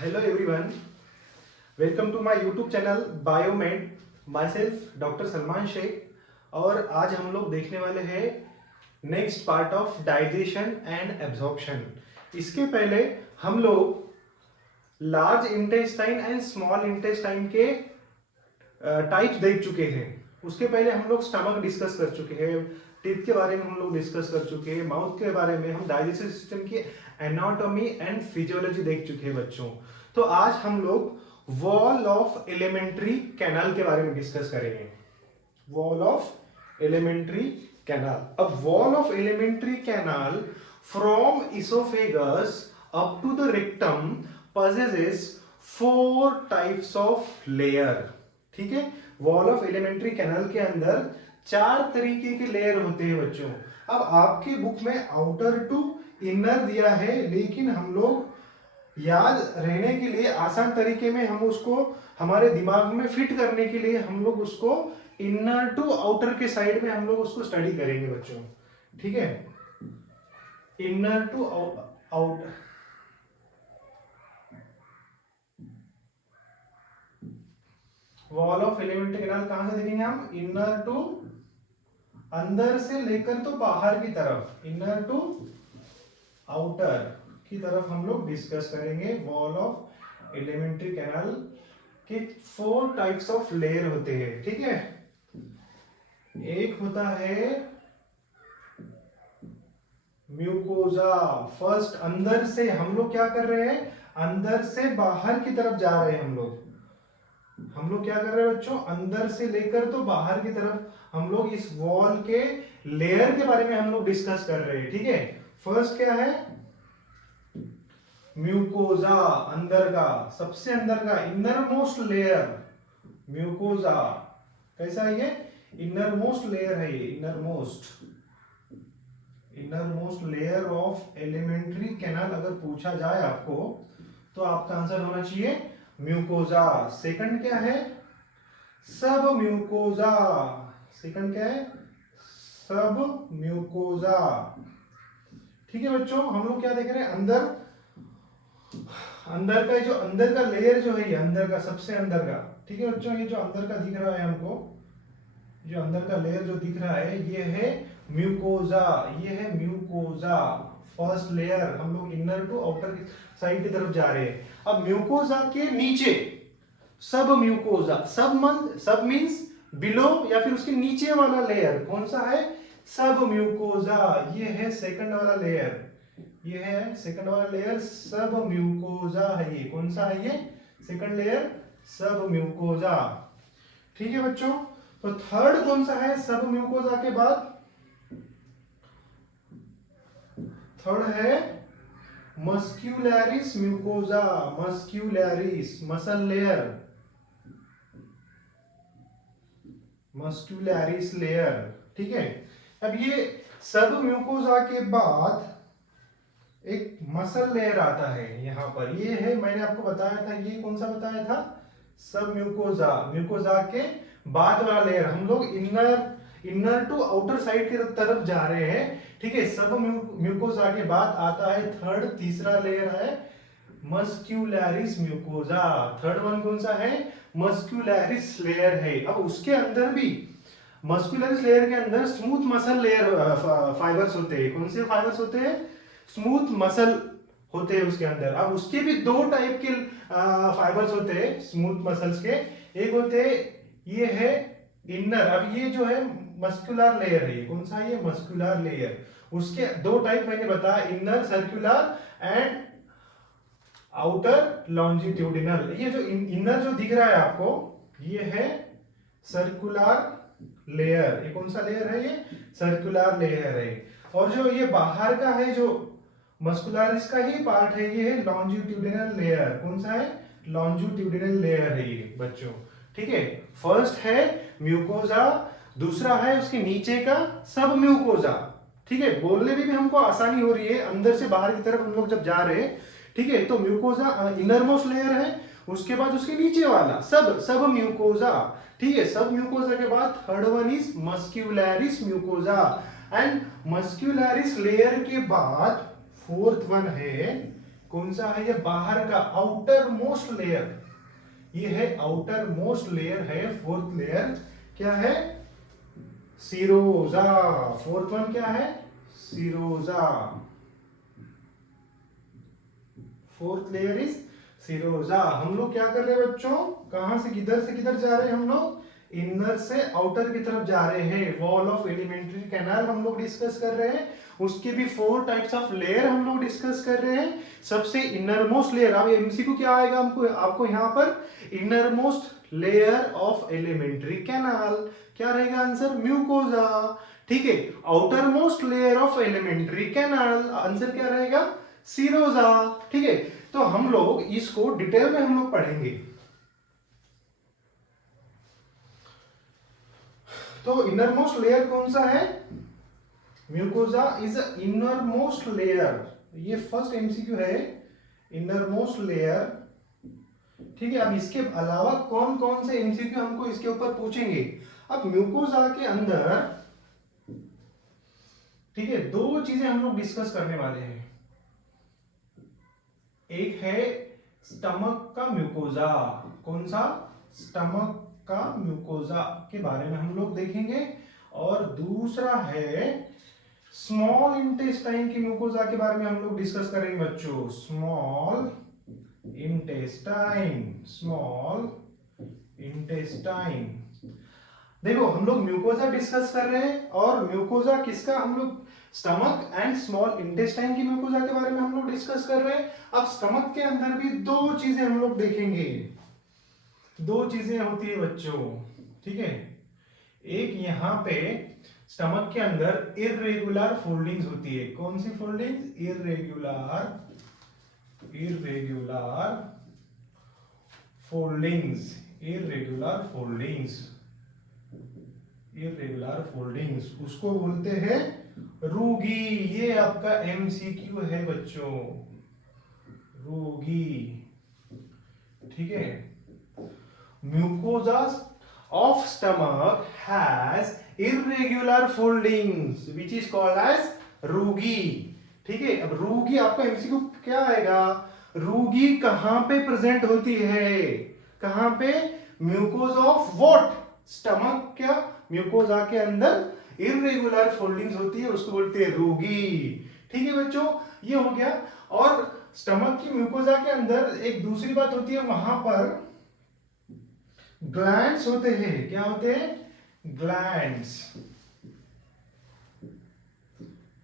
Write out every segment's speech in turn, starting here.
Hello everyone, welcome to my YouTube channel Biomed. Myself doctor Salman Shaikh. और आज हम लोग देखने वाले हैं next part of digestion and absorption. इसके पहले हम लोग large intestine and small intestine के टाइप्स देख चुके हैं। उसके पहले हम लोग स्टमक डिस्कस कर चुके हैं, टीथ के बारे में हम लोग डिस्कस कर चुके हैं, माउथ के बारे में हम डाइजेस्टिव सिस्टम की एनाटॉमी एंड फिजियोलॉजी देख चुके हैं बच्चों। तो आज हम लोग वॉल ऑफ एलिमेंट्री कैनाल के बारे में डिस्कस करेंगे। Wall of alimentary canal. अब wall of alimentary canal from oesophagus up to the rectum possesses 4 types of layer। ठीक है, वॉल ऑफ एलिमेंट्री कैनाल के अंदर 4 तरीके के लेयर होते हैं बच्चों। अब आपके बुक में आउटर टू इनर दिया है, लेकिन हम लोग याद रहने के लिए आसान तरीके में हम उसको हमारे दिमाग में फिट करने के लिए हम लोग उसको इनर टू आउटर के साइड में हम लोग उसको स्टडी करेंगे बच्चों। ठीक है, inner to outer. Wall of alimentary canal कहां से देखेंगे हम? इनर टू, अंदर से लेकर तो बाहर की तरफ, इनर टू आउटर की तरफ हम लोग डिस्कस करेंगे। वॉल ऑफ एलिमेंट्री कैनाल के 4 टाइप्स ऑफ लेयर होते हैं। ठीक है, एक होता है म्यूकोजा। फर्स्ट अंदर से हम लोग क्या कर रहे हैं? अंदर से बाहर की तरफ जा रहे हैं हम लोग क्या कर रहे हैं बच्चों? अंदर से लेकर तो बाहर की तरफ हम लोग इस वॉल के लेयर के बारे में हम लोग डिस्कस कर रहे हैं। ठीक है, फर्स्ट क्या है? म्यूकोजा, अंदर का, सबसे अंदर का, इनर मोस्ट लेयर म्यूकोजा। कैसा है ये? इनर मोस्ट लेयर है ये, inner most layer of alimentary canal. अगर पूछा जाए आपको तो आपका आंसर होना चाहिए म्यूकोजा। सेकंड क्या है? सब म्यूकोजा। सेकंड क्या है? सब म्यूकोजा। ठीक है बच्चों, हम लोग क्या देख रहे हैं? अंदर का जो अंदर का लेयर जो है, ये अंदर का, सबसे अंदर का। ठीक है बच्चों, ये जो अंदर का दिख रहा है हमको, जो अंदर का लेयर जो दिख रहा है, ये है म्यूकोजा। ये है म्यूकोजा, फर्स्ट लेयर। हम लोग इनर टू आउटर साइड की तरफ जा रहे हैं। अब म्यूकोजा के नीचे सब म्यूकोजा, सब मींस बिलो या फिर उसके नीचे वाला लेयर कौन सा है? सब म्यूकोजा। ये है सेकंड वाला लेयर, ये है सेकंड वाला लेयर, सब म्यूकोजा है। ये कौन सा है? ये सेकंड लेयर, सब म्यूकोजा। ठीक है बच्चों, तो थर्ड कौन सा है सब म्यूकोजा के बाद? थर्ड है muscularis mucosa. Muscularis, muscle layer, muscularis layer. ठीक है, अब ये सब म्यूकोजा के बाद एक मसल लेयर आता है यहां पर। ये है, मैंने आपको बताया था, ये कौन सा बताया था? सब म्यूकोजा। म्यूकोजा के बाद वाला लेयर हम लोग इनर टू आउटर साइड की तरफ जा रहे हैं। ठीक है, सब म्यूकोजा के बाद आता है थर्ड, तीसरा लेयर है मस्क्यूलैरिस म्यूकोजा। थर्ड वन कौन सा है? मस्क्यूलैरिस लेयर है। अब उसके अंदर भी, मस्क्यूलैरिस लेयर के अंदर स्मूथ मसल लेयर फाइबर्स होते हैं। कौन से फाइबर्स होते हैं? स्मूथ मसल होते हैं उसके अंदर। अब उसके भी 2 टाइप के फाइबर्स होते हैं स्मूथ मसल्स के। एक होते हैं, ये है इनर। अब ये जो है मस्कुलर लेयर है, कौन सा? ये मस्कुलर लेयर। उसके 2 टाइप मैंने बताया, inner circular and outer longitudinal. ये जो इनर जो दिख रहा है आपको, ये है सर्कुलर लेयर। ये कौन सा लेयर है? ये सर्कुलर लेयर है। और जो ये बाहर का है, जो मस्कुलरिस का ही पार्ट है, ये है लॉन्जिट्यूडिनल लेयर। कौन सा है? लॉन्जिट्यूडिनल लेयर है ये बच्चों। ठीक है, फर्स्ट है म्यूकोजा, दूसरा है उसके नीचे का सब म्यूकोजा। ठीक है, बोलने में भी हमको आसानी हो रही है, अंदर से बाहर की तरफ हम लोग जब जा रहे हैं। ठीक है, तो म्यूकोजा इनर मोस्ट लेयर है, उसके बाद उसके नीचे वाला सब म्यूकोजा। ठीक है, सब म्यूकोजा के बाद third one is muscularis mucosa. And muscularis layer के बाद फोर्थ वन है कौन सा है ये? बाहर का आउटर मोस्ट लेयर, ये है आउटर मोस्ट लेयर है, फोर्थ लेयर क्या है? सीरोजा। फोर्थ वन क्या है? Serosa. Fourth layer is serosa. हम लोग क्या कर रहे हैं बच्चों? कहां से किधर जा रहे हैं हम लोग? इनर से आउटर की तरफ जा रहे हैं। वॉल ऑफ एलिमेंट्री कैनाल हम लोग डिस्कस कर रहे हैं। उसके भी 4 टाइप्स ऑफ लेयर हम लोग डिस्कस कर रहे हैं। सबसे इनर मोस्ट लेयर, अब एमसीक्यू क्या आएगा हमको आपको यहाँ पर? Inner most layer of alimentary canal. क्या रहेगा आंसर? म्यूकोजा। ठीक है, outer most layer of alimentary canal, answer क्या रहेगा? सीरोजा। ठीक है, तो हम लोग इसको डिटेल में हम लोग पढ़ेंगे। तो इनर मोस्ट लेयर कौन सा है? Mucosa is inner most layer. ये फर्स्ट एमसीक्यू है, इनर मोस्ट लेयर। ठीक है, अब इसके अलावा कौन कौन से एमसीक्यू हमको इसके ऊपर पूछेंगे? अब म्यूकोजा के अंदर, ठीक है, 2 चीजें हम लोग डिस्कस करने वाले हैं। एक है स्टमक का म्यूकोजा। कौन सा? स्टमक का म्यूकोजा के बारे में हम लोग देखेंगे। और दूसरा है स्मॉल इंटेस्टाइन की म्यूकोजा के बारे में हम लोग डिस्कस करेंगे बच्चों। Small intestine, small intestine. देखो हम लोग म्यूकोजा डिस्कस कर रहे हैं, और म्यूकोजा किसका? हम लोग स्टमक एंड स्मॉल इंटेस्टाइन की म्यूकोजा के बारे में हम लोग डिस्कस कर रहे हैं। अब स्टमक के अंदर भी 2 चीजें हम लोग देखेंगे। 2 चीजें होती है बच्चों, ठीक है। एक यहां पे स्टमक के अंदर इररेगुलर फोल्डिंग्स होती है। कौन सी foldings? Irregular foldings, irregular foldings, irregular foldings, उसको बोलते हैं रूगी। ये आपका एमसीक्यू है बच्चों, रूगी। ठीक है, mucosa of stomach has irregular foldings which is called as रूगी। ठीक है, अब रूगी आपका एमसीक्यू क्या आएगा? रूगी कहां पे प्रेजेंट होती है? कहां पे? Mucosa of what? स्टमक। क्या? म्यूकोजा के अंदर इररेगुलर फोल्डिंग्स होती है, उसको बोलते हैं रूगी। ठीक है बच्चों, ये हो गया। और स्टमक की म्यूकोजा के अंदर एक दूसरी बात होती है, वहां पर ग्लैंड्स होते हैं। क्या होते हैं? ग्लैंड्स,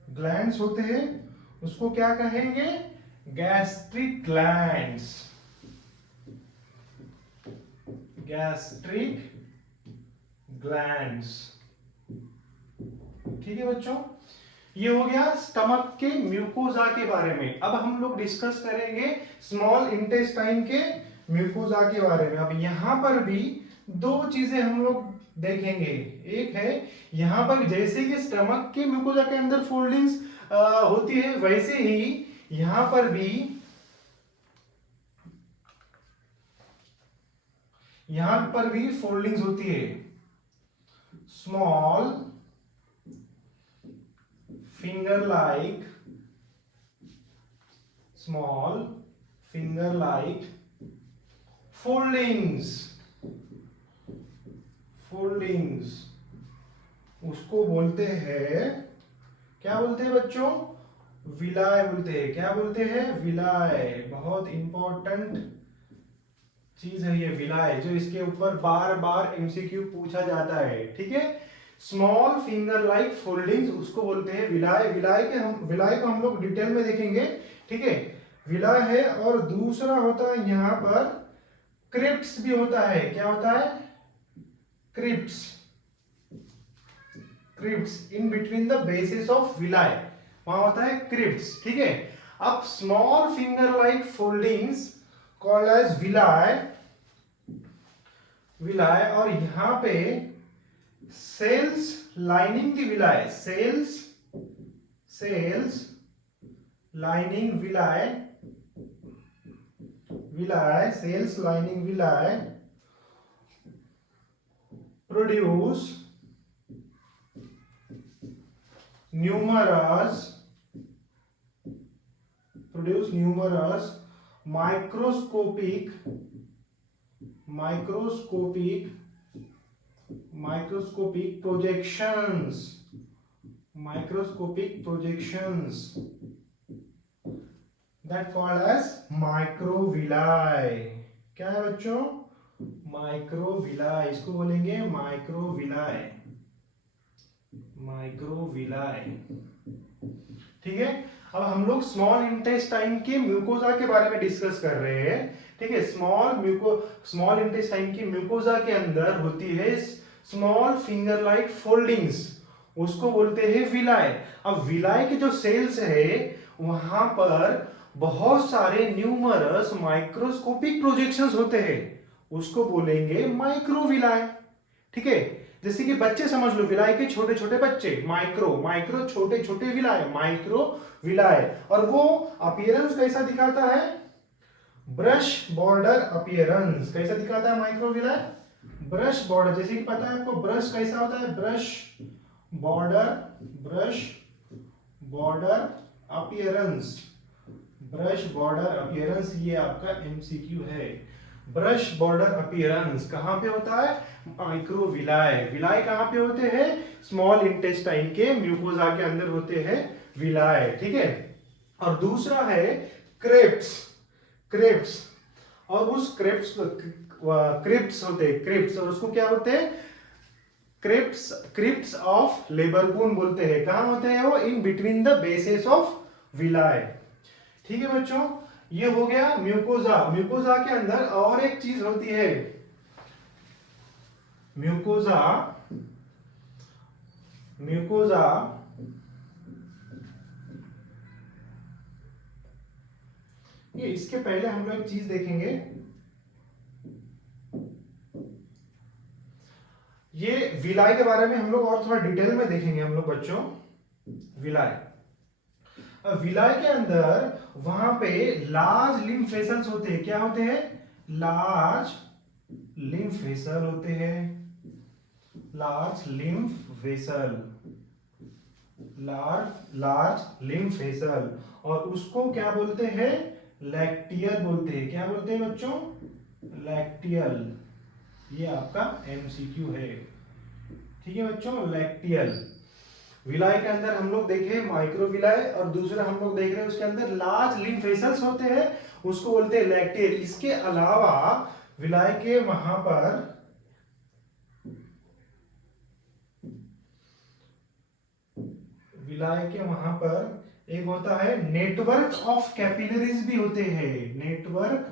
ग्लैंड्स होते हैं, उसको क्या कहेंगे? Gastric glands, gastric glands. ठीक है बच्चों, ये हो गया स्टमक के म्यूकोजा के बारे में। अब हम लोग डिस्कस करेंगे स्मॉल इंटेस्टाइन के म्यूकोजा के बारे में। अब यहां पर भी 2 चीजें हम लोग देखेंगे। एक है यहां पर जैसे कि स्टमक के म्यूकोजा के अंदर फोल्डिंग्स होती है, वैसे ही यहां पर भी फोल्डिंग्स होती है। स्मॉल फिंगर लाइक फोल्डिंग्स, उसको बोलते हैं, क्या बोलते हैं बच्चों? विलाय बोलते हैं। क्या बोलते हैं? विलाय। बहुत इंपॉर्टेंट चीज है ये विलाय, जो इसके ऊपर बार बार एमसीक्यू पूछा जाता है। ठीक है, स्मॉल फिंगर लाइक फोल्डिंग्स, उसको बोलते हैं विलाय। विलाय को हम लोग डिटेल में देखेंगे। ठीक है, विलाय है। और दूसरा होता है यहां पर क्रिप्ट्स भी होता है। क्या होता है? Crypts in between the basis of villi, वहां होता है क्रिप्ट्स। ठीक है, अब small finger like foldings called as villi, और यहां पे cells lining the villi, cells lining villi, cells lining villi produce numerous produce numerous microscopic projections that called as microvilli. क्या है बच्चों? माइक्रोविलाई, इसको बोलेंगे माइक्रोविलाई। ठीक है। अब हम लोग स्मॉल इंटेस्टाइन के म्यूकोजा के बारे में डिस्कस कर रहे हैं। ठीक है, स्मॉल इंटेस्टाइन की म्यूकोजा के अंदर होती है स्मॉल फिंगर लाइक फोल्डिंग्स, उसको बोलते हैं विलाई। अब विलाई के जो सेल्स है वहां पर बहुत सारे न्यूमरस माइक्रोस्कोपिक प्रोजेक्शंस होते हैं, उसको बोलेंगे माइक्रोविलाई। ठीक है, जैसे कि बच्चे समझ लो, विलाई के छोटे छोटे बच्चे, माइक्रो छोटे छोटे विलाई, माइक्रोविलाई। और वो अपीयरेंस कैसा दिखाता है? Brush border appearance. कैसा दिखाता है माइक्रोविलाई? Brush border. जैसे कि पता है आपको ब्रश कैसा होता है? Brush border appearance. ये आपका एमसीक्यू है। ब्रश बॉर्डर अपीयरेंस कहां पे होता है? माइक्रोविलाई। विलाई कहां पे होते हैं? स्मॉल इंटेस्टाइन के म्यूकोजा के अंदर होते हैं विलाई। ठीक है। और दूसरा है क्रिप्ट्स। और उस क्रिप्ट्स होते हैं क्रिप्ट्स, और उसको क्या होते हैं? क्रिप्ट्स ऑफ लेबरकून बोलते हैं। कहां होते हैं वो? इन between the bases of villi. ठीक है बच्चों, ये हो गया म्यूकोजा के अंदर और एक चीज होती है, म्यूकोजा ये इसके पहले हम लोग एक चीज देखेंगे। ये विलाई के बारे में हम लोग और थोड़ा डिटेल में देखेंगे हम लोग बच्चों। विलाई के अंदर वहां पे लार्ज लिम्फ वेसल्स होते हैं। क्या होते हैं? लार्ज लिम्फ वेसल होते हैं। Large lymph vessel. और उसको क्या बोलते हैं? लैक्टियल बोलते हैं। क्या बोलते हैं बच्चों? लैक्टियल। ये आपका एमसीक्यू है। ठीक है बच्चों, लैक्टियल। विलाई के अंदर हम लोग देखे माइक्रोविलाई, और दूसरा हम लोग देख रहे हैं उसके अंदर लार्ज लिम्फ वेसल्स होते हैं, उसको बोलते हैं लैक्टियल। इसके अलावा विलाई के वहां पर एक होता है नेटवर्क ऑफ कैपिलरीज भी होते हैं। Network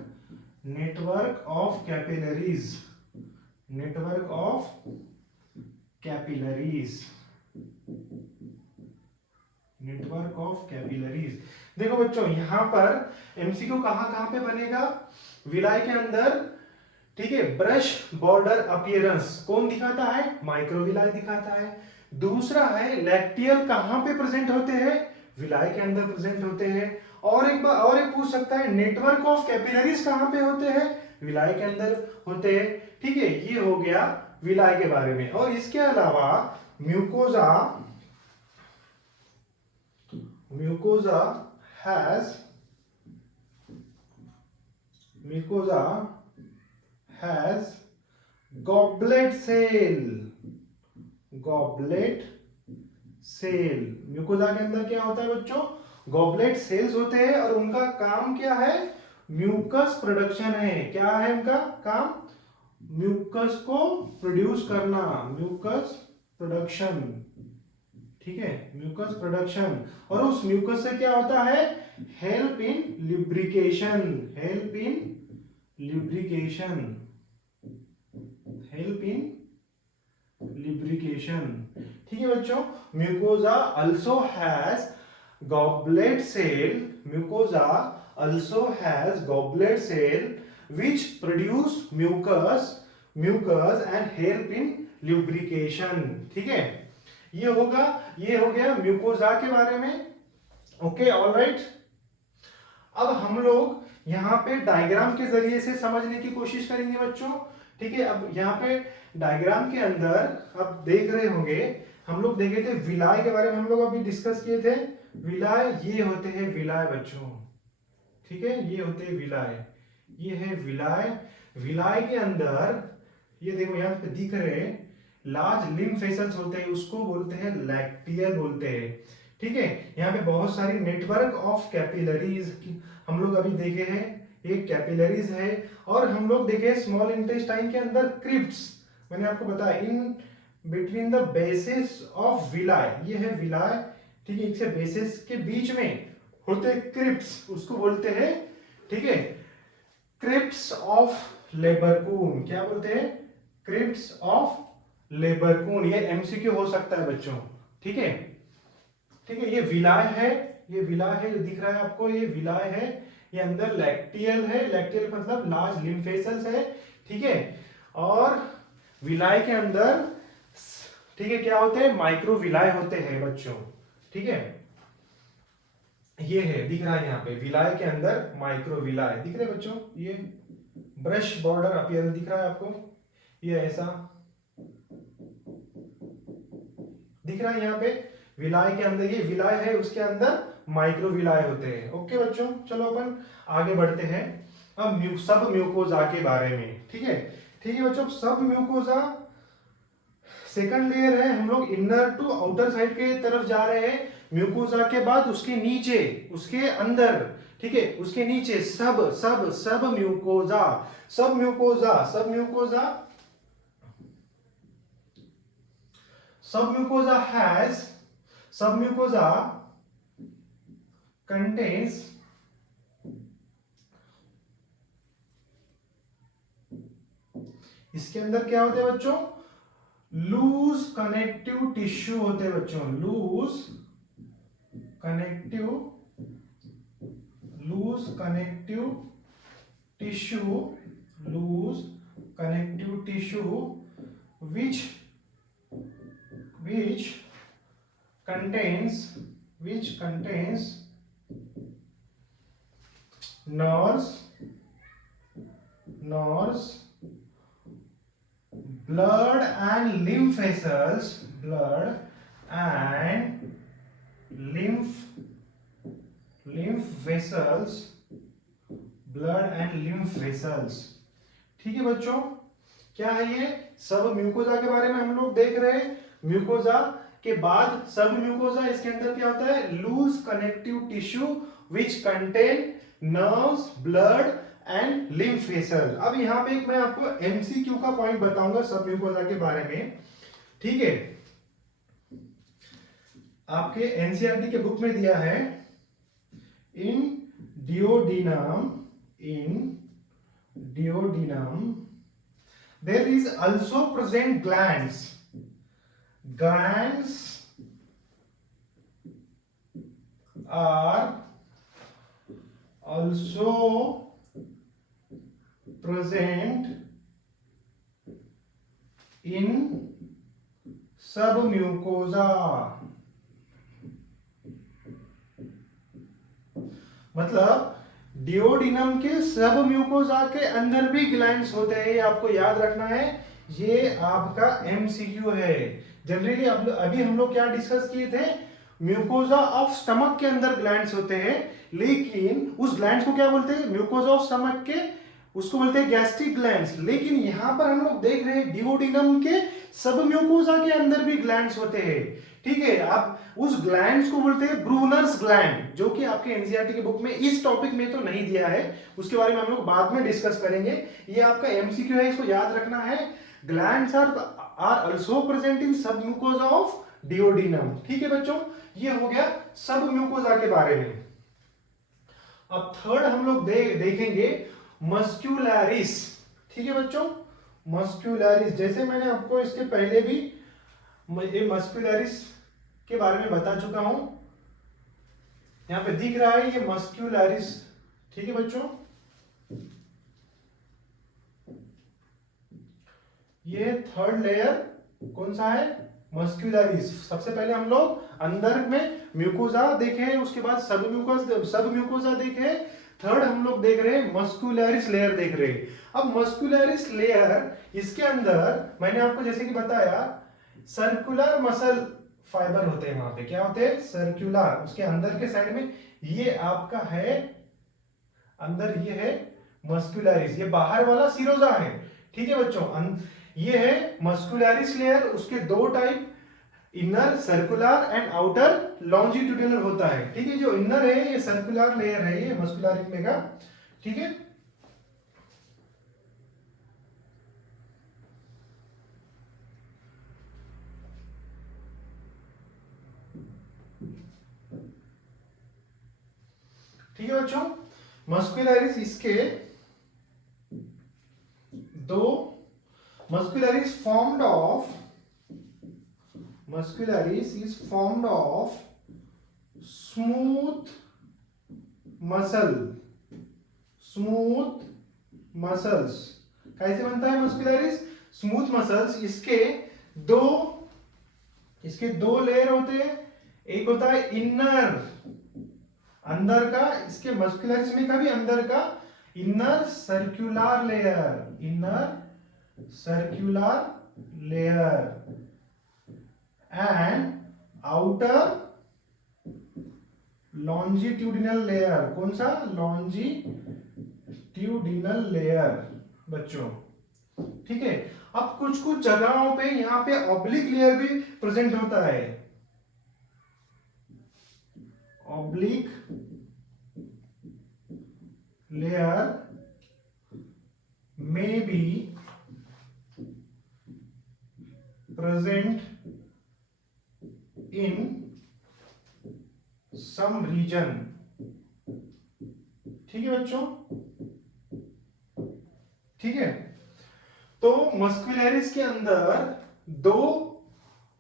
of capillaries. देखो बच्चों, यहां पर एमसीक्यू कहां पे बनेगा? विलाई के अंदर। ठीक है, ब्रश बॉर्डर अपीयरेंस कौन दिखाता है? माइक्रोविलाई दिखाता है। दूसरा है लैक्टियल कहां पे प्रेजेंट होते हैं? विलाई के अंदर प्रेजेंट होते हैं। और एक पूछ सकता है नेटवर्क ऑफ कैपिलरीज कहां पे होते हैं? विलाई के अंदर होते हैं। ठीक है, ये हो गया विलाई के बारे में। और इसके अलावा mucosa has goblet cell। Mucosa के अंदर क्या होता है बच्चों? गॉबलेट सेल्स होते हैं, और उनका काम क्या है? म्यूकस प्रोडक्शन है। क्या है उनका काम? म्यूकस को प्रोड्यूस करना, म्यूकस प्रोडक्शन। ठीक है, म्यूकस प्रोडक्शन। और उस म्यूकस से क्या होता है? Help in lubrication. ठीक है बच्चों, mucosa also has goblet cell which produce mucus and help in lubrication। ठीक है, ये हो गया म्यूकोजा के बारे में। Okay, alright. अब हम लोग यहाँ पे डायग्राम के जरिए से समझने की कोशिश करेंगे बच्चों। ठीक है, अब यहाँ पे डायग्राम के अंदर आप देख रहे होंगे, हम लोग देखे थे विलाई के बारे में, हम लोग अभी डिस्कस किए थे विलाई। ये होते हैं विलाई बच्चों, ठीक है, ये होते हैं विलाय, ये है विलाय। विलाय के अंदर ये देखो यहाँ पे दिख रहे हैं लार्ज लिम्फ वेसल्स होते हैं, उसको बोलते हैं लैक्टियल बोलते हैं। ठीक है, यहाँ पे बहुत सारी नेटवर्क ऑफ कैपिलरीज हम लोग अभी देखे हैं, ये कैपिलरीज है। और हम लोग देखे स्मॉल इंटेस्टाइन के अंदर क्रिप्ट्स, मैंने आपको बताया in between the basis of villi, ये है विलाय। ठीक है, इसके बेसिस के बीच में होते क्रिप्ट्स, उसको बोलते हैं, ठीक है, क्रिप्ट्स ऑफ लेबरकून। क्या बोलते हैं? Crypts of Lieberkuhn. ये एमसीक्यू हो सकता है बच्चों। ठीक है, ठीक है, ये विलाय है, ये विलाय है जो दिख रहा है आपको, ये विलाय है। ये अंदर लैक्टियल है, लैक्टियल मतलब लार्ज लिम्फ वेसल्स है। ठीक है, और विलाय के अंदर, ठीक है, क्या होते हैं? माइक्रो विलाय होते हैं बच्चों। ठीक है, ये है, दिख रहा है यहाँ पे विलाय के अंदर माइक्रो विलाय दिख रहे बच्चों। ये ब्रश बॉर्डर अपीयरेंस दिख रहा है आपको, ये ऐसा दिख रहा है यहाँ पे विलाय के अंदर। ये विलाय है, उसके अंदर माइक्रो विलाय होते हैं। ओके बच्चों, चलो अपन आगे बढ़ते हैं अब सब म्यूकोजा के बारे में। ठीक है, ठीक है बच्चों, सब म्यूकोजा सेकंड लेयर है। हम लोग इनर टू आउटर साइड के तरफ जा रहे हैं। म्यूकोजा के बाद उसके नीचे, उसके अंदर, ठीक है, उसके नीचे सब सब सब म्यूकोजा, सब म्यूकोजा, सब म्यूकोजा, सब म्यूकोजा हैज, सब म्यूकोजा कंटेन्स इसके अंदर क्या होते हैं बच्चों? लूज कनेक्टिव टिश्यू होते हैं बच्चों, loose connective, loose connective tissue, loose connective tissue which contains nerves, blood and lymph vessels, blood and lymph vessels, blood and lymph vessels। ठीक है बच्चों, क्या है ये? सब म्यूकोजा के बारे में हम लोग देख रहे हैं। म्यूकोजा के बाद सब म्यूकोजा, इसके अंदर क्या होता है? Loose connective tissue which contain nerves, blood and lymph vessel. अब यहाँ पे एक मैं आपको एमसीक्यू का पॉइंट बताऊंगा सब म्यूकोजा के बारे में। ठीक है, आपके एनसीईआरटी के बुक में दिया है, इन डियोडिनम there is also present glands are also present in submucosa। मतलब डियोडिनम के सब म्यूकोजा के अंदर भी ग्लैंड्स होते हैं, ये आपको याद रखना है। ये आपका एमसीक्यू है। जनरली अभी हम लोग क्या डिस्कस किए थे? म्यूकोजा ऑफ स्टमक के अंदर ग्लैंड्स होते हैं, लेकिन उस ग्लैंड्स को क्या बोलते हैं? म्यूकोजा ऑफ स्टमक के, उसको बोलते हैं गैस्ट्रिक ग्लैंड्स। लेकिन यहां पर हम लोग देख रहे हैं डियोडिनम के सब म्यूकोजा के अंदर भी ग्लैंड्स होते हैं। ठीक है, आप उस ग्लैंड्स को बोलते हैं ब्रूनर्स ग्लैंड, जो कि आपके एनसीईआरटी के बुक में इस टॉपिक में तो नहीं दिया है, उसके बारे में हम लोग बाद में डिस्कस करेंगे। ये आपका एमसीक्यू है, इसको याद रखना है। Glands are also present in submucosa of डियोडिनम। ठीक है बच्चों, ये हो गया सब म्यूकोजा के बारे में। अब थर्ड हम लोग देखेंगे मस्क्यूलरिस। ठीक है बच्चों, मस्क्यूलरिस, जैसे मैंने आपको इसके पहले भी ये मस्क्यूलरिस के बारे में बता चुका हूं। यहां पे दिख रहा है ये मस्क्यूलरिस। ठीक है बच्चों, ये थर्ड लेयर कौन सा है? मस्क्यूलरिस। सबसे पहले हम लोग अंदर में म्यूकोजा देखे, उसके बाद सब म्यूकोजा देखे, थर्ड हम लोग देख रहे हैं मस्क्यूलरिस लेयर देख रहे हैं। अब मस्क्यूलरिस लेयर, इसके अंदर मैंने आपको जैसे कि बताया सर्कुलर मसल फाइबर होते हैं। वहां पे क्या होते हैं? सर्कुलर। उसके अंदर के साइड में ये आपका है अंदर ये है मस्कुलरिस, ये बाहर वाला सीरोजा है। ठीक है बच्चों, ये है मस्कुलरिस लेयर, उसके दो type, inner circular and outer longitudinal होता है। ठीक है, जो इनर है ये सर्कुलर लेयर है, ये मस्कुलरिस में का। ठीक है, ठीक है बच्चों, मस्कुलरिस इसके दो, muscularis is formed of smooth muscles। कैसे बनता है मस्कुलरिस? स्मूथ मसल्स, इसके दो लेयर होते हैं। एक होता है इनर, अंदर का, इसके मस्कुलरिस में का भी अंदर का inner circular layer and outer longitudinal layer. कौन सा? लॉन्जिट्यूडिनल लेयर बच्चों। ठीक है, अब कुछ कुछ जगहों पे यहाँ पे ऑब्लिक लेयर भी प्रेजेंट होता है। Oblique layer may be present in some region। ठीक है बच्चों, ठीक है। तो मस्कुलरिस के अंदर दो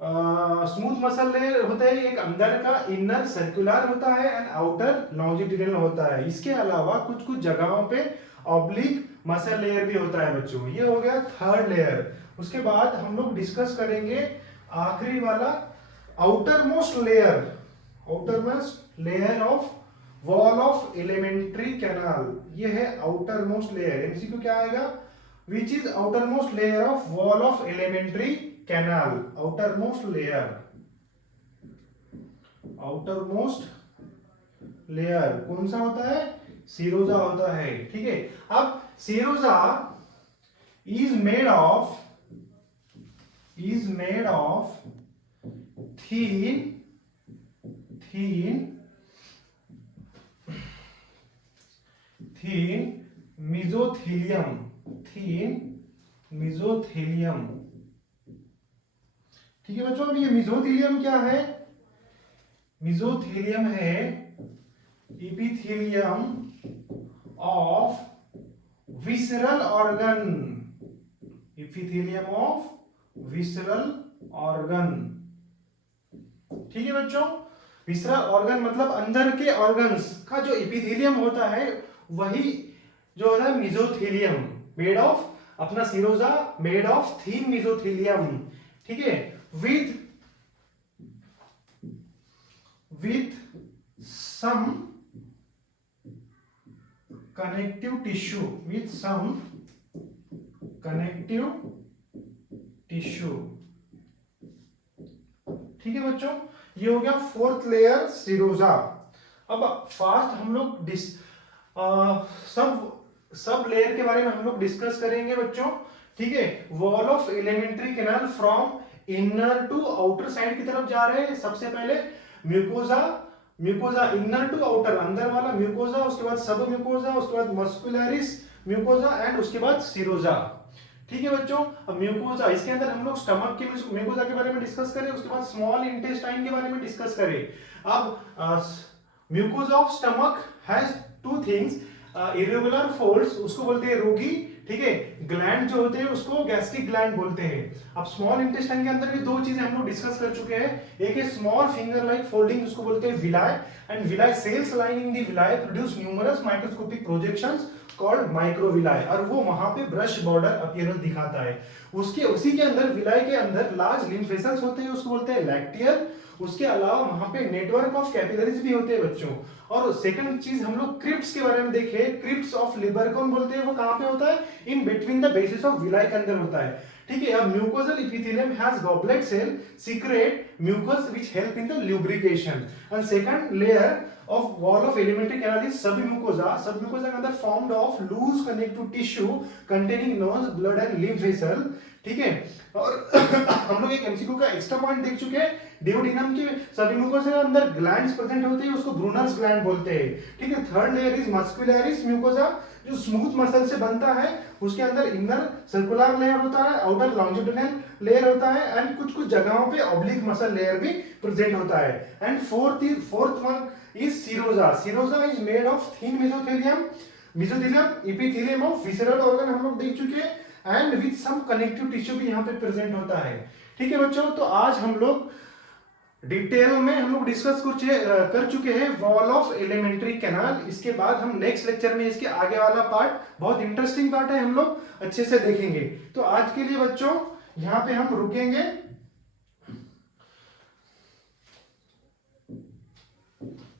स्मूथ मसल लेयर होते हैं, एक अंदर का इनर सर्कुलर होता है एंड आउटर लॉन्जिट्यूडिनल होता है। इसके अलावा कुछ कुछ जगहों पे ऑब्लिक मसल लेयर भी होता है बच्चों। ये हो गया थर्ड लेयर। उसके बाद हम लोग डिस्कस करेंगे आखिरी वाला, outer most layer of wall of alimentary canal. ये है आउटर मोस्ट लेयर। एमसीक्यू क्या आएगा? Which is outer most layer of wall of alimentary canal. Outer most layer कौन सा होता है? सीरोजा होता है। ठीक है, अब सीरोजा is made of thin mesothelium। ठीक है बच्चों, अब ये मेसोथेलियम क्या है? मेसोथेलियम है epithelium of visceral organ. Epithelium of visceral organ. ठीक है बच्चों, विसरल ऑर्गन मतलब अंदर के ऑर्गन्स का जो एपिथेलियम होता है वही जो होता है मेसोथेलियम, मेड ऑफ, अपना सीरोजा मेड ऑफ थिन मेसोथेलियम। ठीक है, with some connective tissue, ठीक है बच्चों, ये हो गया फोर्थ लेयर सीरोजा। अब फास्ट हम लोग सब लेयर के बारे में हम लोग डिस्कस करेंगे बच्चों। ठीक है, wall of alimentary canal from inner to outer side की तरफ जा रहे हैं। सबसे पहले म्यूकोजा इनर टू आउटर, अंदर वाला म्यूकोजा, उसके बाद सब म्यूकोजा, उसके बाद मस्कुलरिस म्यूकोजा एंड उसके बाद सीरोजा। ठीक है बच्चों, अब म्यूकोजा, इसके अंदर हम लोग स्टमक के म्यूकोजा के बारे में डिस्कस करें, उसके बाद स्मॉल इंटेस्टाइन के बारे में डिस्कस करें। अब mucosa of stomach has two things, irregular folds, उसको बोलते हैं रोगी। ठीक है, ग्लैंड जो होते हैं उसको गैस्ट्रिक ग्लैंड बोलते हैं। अब स्मॉल इंटेस्टाइन के अंदर भी दो चीजें हम लोग डिस्कस कर चुके हैं। एक है स्मॉल फिंगर लाइक फोल्डिंग, उसको बोलते हैं villi, and villi cells lining the villi produce numerous microscopic projections called microvilli, और वो वहां पे ब्रश बॉर्डर अपीयरेंस दिखाता है। उसी के अंदर, विलाई के अंदर लार्ज लिम्फ वेसल्स होते हैं, उसको बोलते हैं लैक्टियल। उसके अलावा वहां पे नेटवर्क ऑफ कैपिलरीज भी होते हैं बच्चों। और सेकंड चीज हम लोग क्रिप्ट्स के बारे में देखे, क्रिप्ट्स ऑफ लिवर कौन बोलते हैं, वो कहां पे होता है, in between the basis of villi के अंदर होता है। ठीक है, अब mucosal epithelium has goblet cell secrete mucus which help in the lubrication. And second layer of wall of alimentary canal is submucosa. Submucosa के अंदर formed of loose connective tissue containing nose, blood and lymph vessel. ठीक है, और हम लोग एक MCQ का extra point देख चुके हैं, डिओडिनम के सबम्यूकोसा के अंदर ग्लैंड्स प्रेजेंट होते हैं, उसको ब्रूनर्स ग्लैंड बोलते हैं। ठीक है, third layer is muscularis mucosa जो स्मूथ मसल से बनता है, उसके अंदर इनर सर्कुलर लेयर होता है, आउटर लॉन्जिट्यूडिनल लेयर होता है एंड कुछ कुछ जगहों पे ऑब्लिक मसल लेयर भी प्रेजेंट होता है। And fourth one is serosa. Serosa is made of thin mesothelium epithelium of visceral organ हम लोग देख चुके हैं and with some connective tissue भी यहाँ पे प्रेजेंट होता है। ठीक है बच्चों, तो आज हम लोग डिटेल में हम लोग डिस्कस कर चुके हैं वॉल ऑफ एलिमेंट्री कैनाल। इसके बाद हम नेक्स्ट लेक्चर में इसके आगे वाला पार्ट, बहुत इंटरेस्टिंग पार्ट है, हम लोग अच्छे से देखेंगे। तो आज के लिए बच्चों यहाँ पे हम रुकेंगे।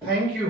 Thank you.